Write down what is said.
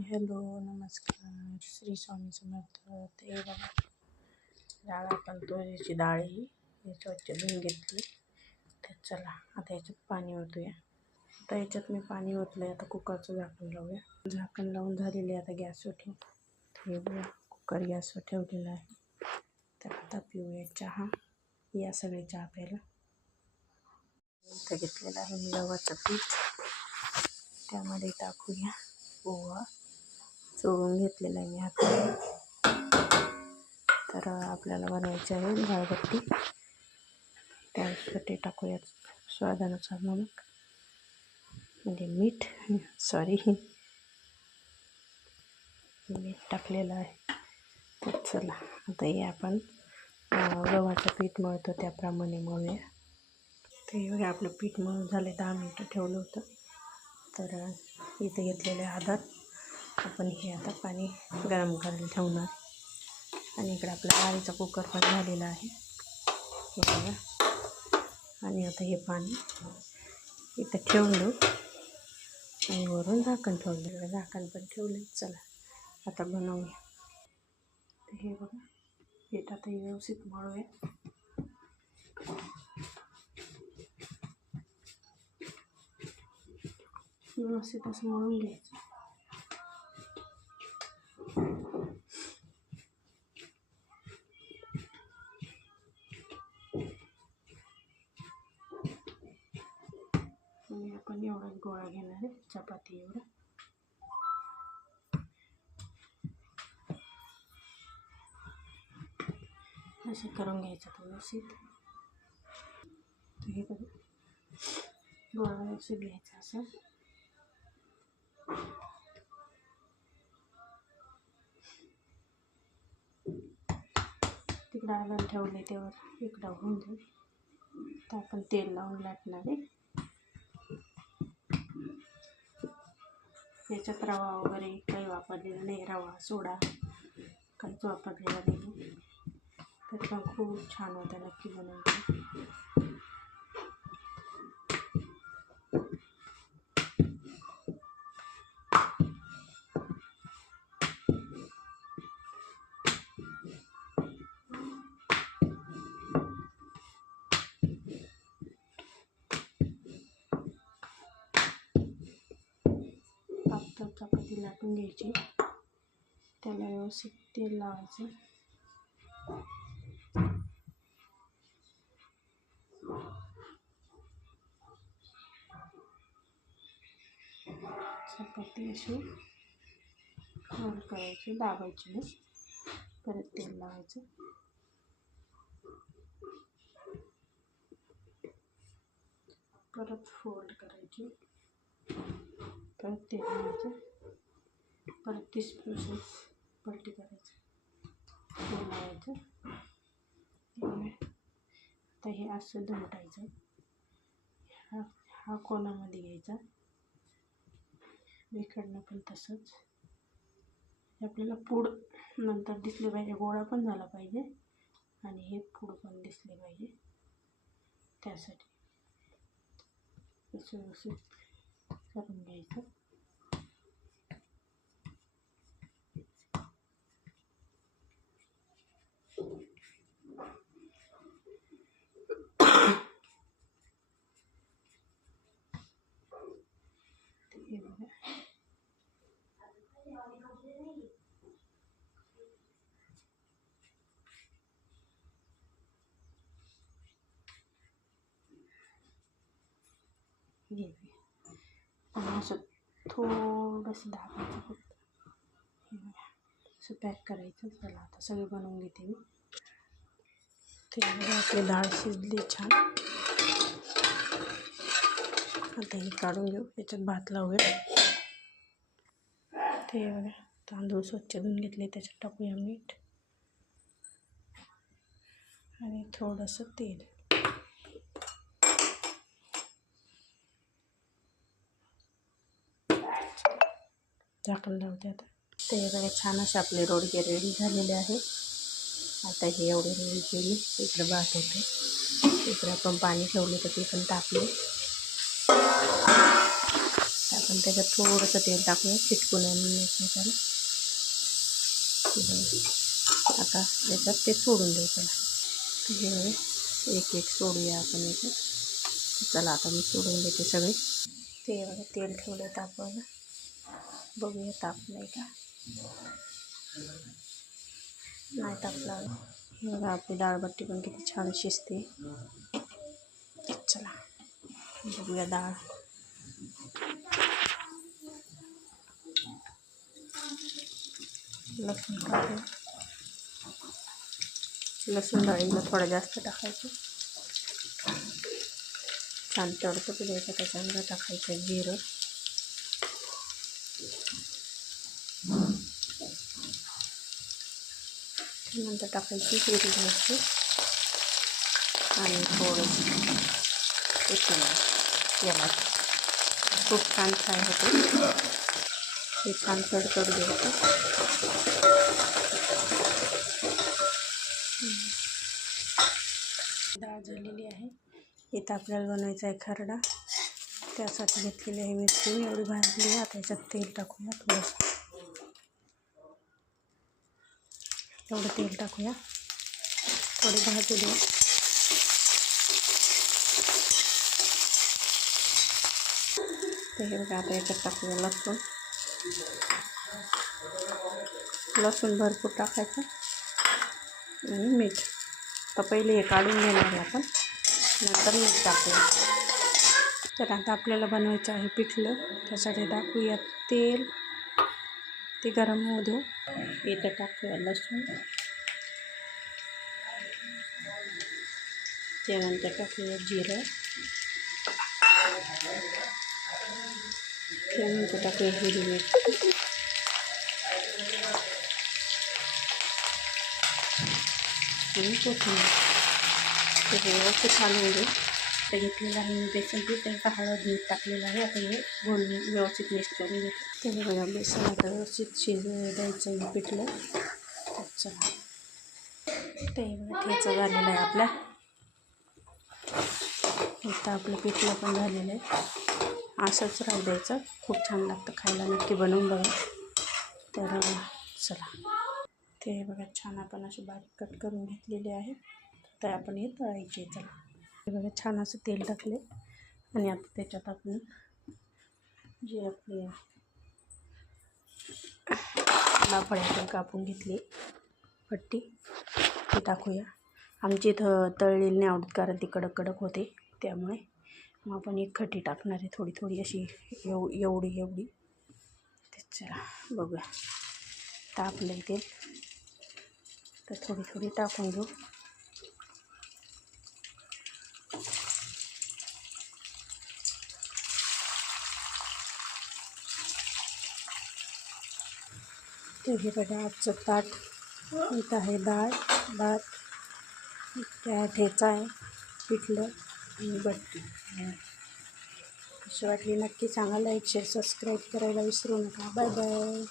Hello नमस्कार श्री स्वामी समर्थ ते बघा डाळ आपण तुरीची डाळ ही ही स्वच्छ धुवून घेतली. तर चला आता याच्यात पाणी ओतूया. आता याच्यात मी पाणी ओतलं आहे आता कुकरचं झाकण लावूया. झाकण लावून झालेली आता गॅसवर ठेवू हे बघा कुकर गॅसवर ठेवलेला आहे. तर आता पिऊया चहा या सगळे चहा प्यायला. इथं घेतलेलं आहे मी गव्हाचं पीठ. त्यामध्ये टाकूया ओवा. चोळून घेतलेला आहे मी हाताने. तर आपल्याला बनवायची आहे डाळबट्टी. त्यासाठी टाकूयात स्वादानुसार नमक म्हणजे मीठ सॉरी मीठ टाकलेलं आहे. तर चला आता हे आपण गव्हाचं पीठ मळतो त्याप्रमाणे मळूया. तर एवढे आपलं पीठ मळून झाले दहा मिनटं ठेवलं होतं. तर इथे घेतलेले आधार आपण हे आता पाणी गरम करायला ठेवणार. आणि इकडे आपला वारीचा कुकर पण झालेला आहे. हे बघा. आणि आता हे पाणी इथं ठेवून देऊ. आणि वरून झाकण ठेवून झाकण पण ठेवले चला आता बनवूया. तर हे बघा. पीठ आता व्यवस्थित मळूया. व्यवस्थित असं मळून घ्यायचं. आणि आपण एवढाच गोळा घेणार आहे चपाती एवढा असे करून घ्यायचं व्यवस्थित. हे करू गोळा व्यवस्थित घ्यायचा असं. तिकडं आलं ठेवले त्यावर इकडं होऊन जाईल. तर आपण तेल लावून लाटणार आहे. याच्यात रवा वगैरे काही वापरलेला नाही. रवा सोडा काहीच वापरलेला नाही. तर पण खूप छान होता नक्की बनवून. पातळ लाटून घ्यायची. त्याला व्यवस्थित तेल लावायचं. चपाती अशी रोल करायची दाबायची नाही परत तेल लावायचं. परत फोल्ड करायची. परत तेल लावायचं. परत तीस प्रोसेस पलटी करायचं. तेल लावायचं आता हे असं धमटायचं हा हा कोणामध्ये घ्यायचा? इकडनं पण तसंच. आपल्याला पूड नंतर दिसले पाहिजे. गोळा पण झाला पाहिजे. आणि हे पूड पण दिसले पाहिजे. त्यासाठी असं व्यवस्थित करून घ्यायचं. हे बघा घेऊया आणि असं थोडंसं दाबायचं फक्त हे बघा असं पॅक करायचं चला आता सगळे बनवून घेते मी ते बघा आपली डाळ शिजली छान आता हे काढून घेऊ याच्यात भात लावूया. ते बघा तांदूळ स्वच्छ धुवून घेतले त्याच्यात टाकूया मीठ. आणि थोडंसं तेल. झाकण लावते आता. ते बघा छान असे आपले रोडगे रेडी झालेले आहे. आता हे एवढे रेडी केली. इकडं भात होते. इकडे आपण पाणी ठेवले तर ते पण टाकले आपण त्याच्यात थोडंसं तेल टाकूया चिटकून एकमेकाला आता याच्यात ते सोडून देऊ चला. हे एक एक सोडूया आपण याच्यात चला आता मी सोडून देते सगळे. ते बघा तेल ठेवलं तापवायला बघूया ताप नाही का? नाही तापला बघा आपली डाळबट्टी पण किती छान शिजते. चला बघूया डाळ. लसूण टाकूया लसूण डाळीला थोडं जास्त टाकायचं. छान तडतड द्यायचं त्याच्यामध्ये टाकायचं जिरं. त्यानंतर टाकायची जिरी घ्यायची आणि थोडं एक याला खूप छान फ्राय होते. हे छान तडतड घ्यायचं डाळ झालेली आहे. इथं आपल्याला बनवायचा आहे खरडा. त्यासाठी घेतलेली आहे मिरची. एवढी भाजली आहे. आता याच्यात तेल टाकूया थोडंसं. एवढं तेल टाकूया. थोडी भाजू द्या ते हे बघा आता याच्यात टाकूया लसूण. लसूण भरपूर आणि मीठ. तर पहिले हे काढून घेणार आहे आपण. नंतर मीठ तर आता आपल्याला बनवायचं आहे पिठलं. त्यासाठी टाकूया तेल. ते गरम होऊ देऊ. इथं टाकूया लसूण. त्यानंतर टाकूया जिरं. त्यानंतर टाकूया हिरवी आणि कोथिंबीर ते व्यवस्थित घालून घेऊ ते घेतलेलं आहे मी बेसन पीठ त्याचा हळद मीठ टाकलेलं आहे आता हे घोलून व्यवस्थित मिक्स करून घेतो ते बघा बेसन आता व्यवस्थित शिज द्यायचं आहे पिठलं तर चला ते बघा ठेचा झालेला आहे आपला इथं आपलं पिठलं पण झालेलं आहे असंच राहू द्यायचं. खूप छान लागतं खायला. नक्की बनवून बघा. तर चला. ते बघा छान आपण असे बारीक कट करून घेतलेले आहे. तर आपण हे तळायचे. चला. हे बघा छान असं तेल टाकले. आणि आता त्याच्यात आपण जे आपले लाफळे आपण कापून घेतली पट्टी ती टाकूया. आमची इथं तळलेली नाही आवडत कारण ती कडक कडक होते. त्यामुळे मग आपण एक खटी टाकणार आहे थोडी थोडी अशी एव एवढी एवढी. ते चला बघूया. तापलं आहे ते. तर थोडी थोडी टाकून घेऊ. ते हे बघा आजचं ताट इथं आहे डाळ भात. त्या ठेचा आहे पिठलं. आणि बघते. कशी वाटली नक्की सांगा लाईक शेअर सबस्क्राईब करायला विसरू नका. Bye bye